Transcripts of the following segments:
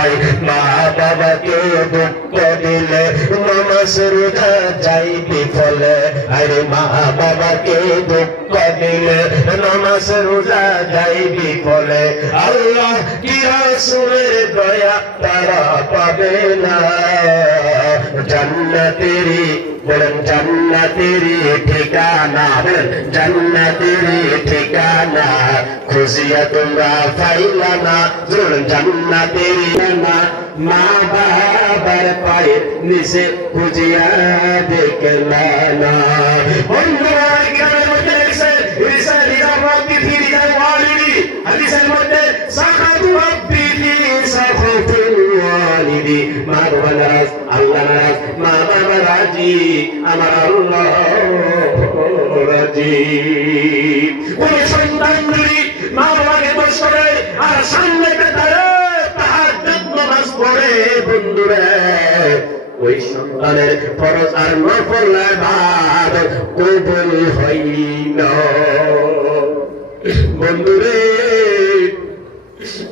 নাই মা বাবাকে দুঃখ দিলে নামাজ রোজা যাই বিফলে আরে মা বাবাকে দুঃখ দিলে নামাজ রোজা যাই বিফলে আল্লাহ কি রাসূলের দয়া তারা পাবে না জান্নাতেরই বলেন জান্নাতেরই ঠিকানা বলেন জান্নাতেরই ঠিকানা খুঁজিয়া তোমরা পাইলা না বলেন জান্নাতেরই না মা বাবার পায়ের নিচে খুঁজিয়া দেখলা না বন্ধুরা এখানের মধ্যে লিখছে রিসালি রাব্বি ফি রিদাল ওয়ালিদি হাদিসের মধ্যে সাখাতু রাব্বি ফি সাখাতুল ওয়ালিদি মা বাবা নারাজ আল্লাহ নারাজ মা বাবা রাজি আমার আল্লাহ রাজি কোন সন্তান যদি মা বাবাকে দোষ করে আর সামনে পেতারে তাহাজ্জুদ নামাজ পড়ে বন্ধুরা ওই সন্তানের ফরজ আর নফল ইবাদত কবুল হয় না বন্ধুরে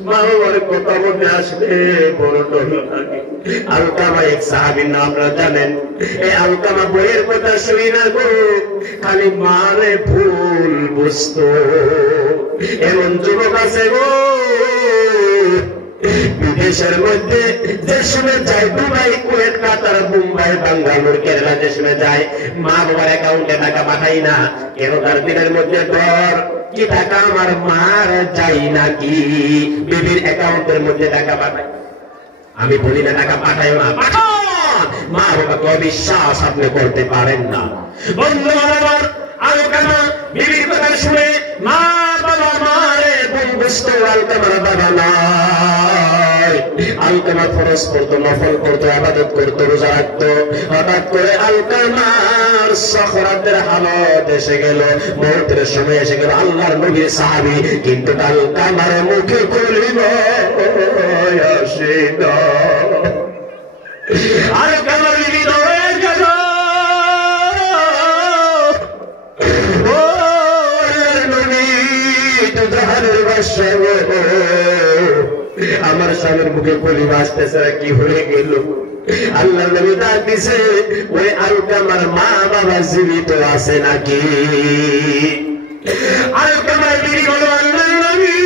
মা বাবার কথা মনে আসলে বড় ডর লাগে আলকামা এক সাহাবীর নাম আপনারা জানেন এই আলকামা বইয়ের কথা শুনি না গো খালি মারে ভুল বুঝতো এমন যুবক আছে গো বিদেশের মধ্যে যে সময় যায় দুবাই কুয়েত কাতার মুম্বাই বাঙ্গালোর কেরালা যে সময় যায় মা বাবার অ্যাকাউন্টে টাকা পাঠাই না কেন তার দিনের মধ্যে ডর কি টাকা আমার মার যাই নাকি বিবির অ্যাকাউন্টের মধ্যে টাকা পাঠাই আমি বলি না টাকা পাঠাই না পাঠান মা বাবাকে অবিশ্বাস আপনি করতে পারেন না বন্ধু আমার আলকামা বিবির কথা শুনে মা বাবা মারে ভুল বুঝতো আলকামার বাবা নাই আলকামা ফরজ করতো নফল করতো ইবাদত করতো রোজা রাখতো হঠাৎ করে আলকামার সখরাতের হালত এসে গেল মৌতের সময় এসে গেল আল্লাহর নবীর সাহাবী কিন্তু আলকামার মুখে কলিম আসে না আলকামার বিবি হয়ে গেল আমার স্বামীর মুখে কলি বাসতেছে কি হয়ে গেল আল্লাহ নবী ডাক দিছে ওই আলকামার মা বাবা জীবিত আছে নাকি আলকামার বিবি বলল আল্লাহর নবী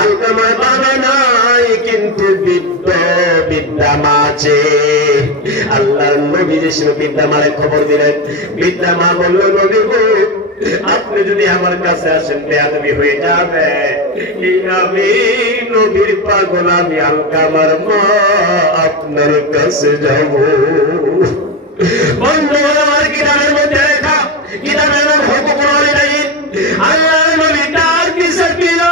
আলকামার বাবা নাই কিন্তু বিদ্যা মা আছে আল্লাহর নবী যে বিদ্যা মারে খবর দিলেন বিদ্যা মা বলল নবী গো আপনি যদি আমার কাছে আসেন বেয়াদবি হয়ে যাবে আমি নবীর পাগল আমি আলকামার মা আপনার কাছে যাব বন্ধু আমার কিতাবের মধ্যে লেখা কিতাবের নাম হুকুকুল ওয়ালিদাইন আল্লাহর নবী ডাক দিছে কিল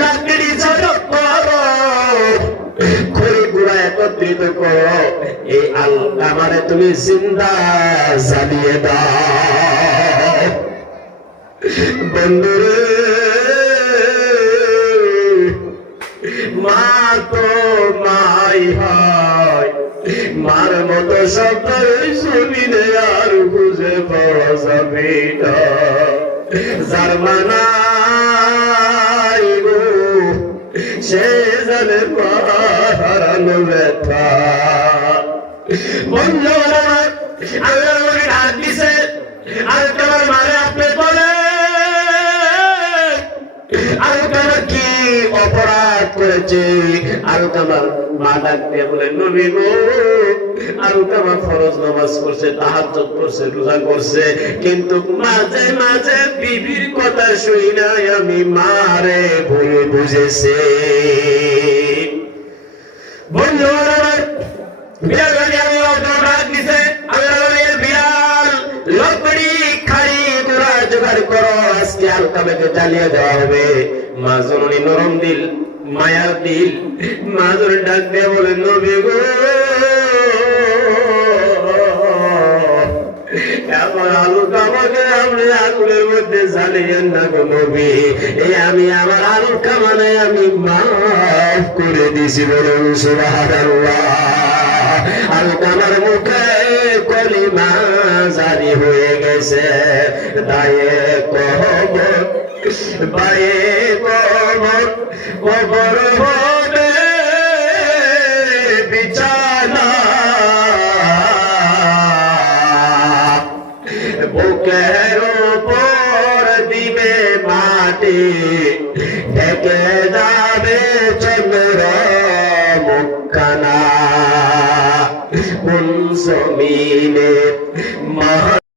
লাকড়ি জড়ো করো খড়ি গুড়া একত্রিত করো এই আলকামারে তুমি জিন্দা জ্বালিয়ে দাও বন্ধুরে মা তো মাই হয় মার মতো শব্দ শুনিলে আর বুঝে পাওয়া যাবে না যার মানাই গো সে জানে মা হারানো ব্যথা বন্ধু আল্লাহ নবী ডাক দিছে আলকামার মারে আপনি বলে আলকামা কি অপরাধ করেছে আলকামার মা ডাক দিয়ে বলে নবী গো আলকামা ফরজ নামাজ করছে তাহাজ্জুদ করছে রোজা করছে কিন্তু মাঝে মাঝে বিবির কথা শুই নাই আমি মারে ভুল বুঝেছে বন্ধু আমার বিলাল রাদিয়াল্লাহু ডাক দিছে আল্লাহর বিলাল লকড়ি খাড়ি গুড়া জোগাড় করো আজকে আলকামাকে জ্বালিয়ে দেওয়া হবে মা জননী নরম দিল মায়ার দিল মা জননী ডাক দিয়ে বলে নবী গো আমার আলকামাকে আপনি আগুনের মধ্যে জ্বালিয়েন না গো নবী এই আমি আমার আলকামা নাই আমি মাফ করে দিছি বলুন সুবহানাল্লাহ আলকামার মুখে কলিমা জারি হয়ে গেছে দায়ে কবর বায়ে কবর কবর হবে বিছানা বুকের উপর দিবে মাটি ঢেকে যাবে চন্দ্র মুখখানা কোন জমিনে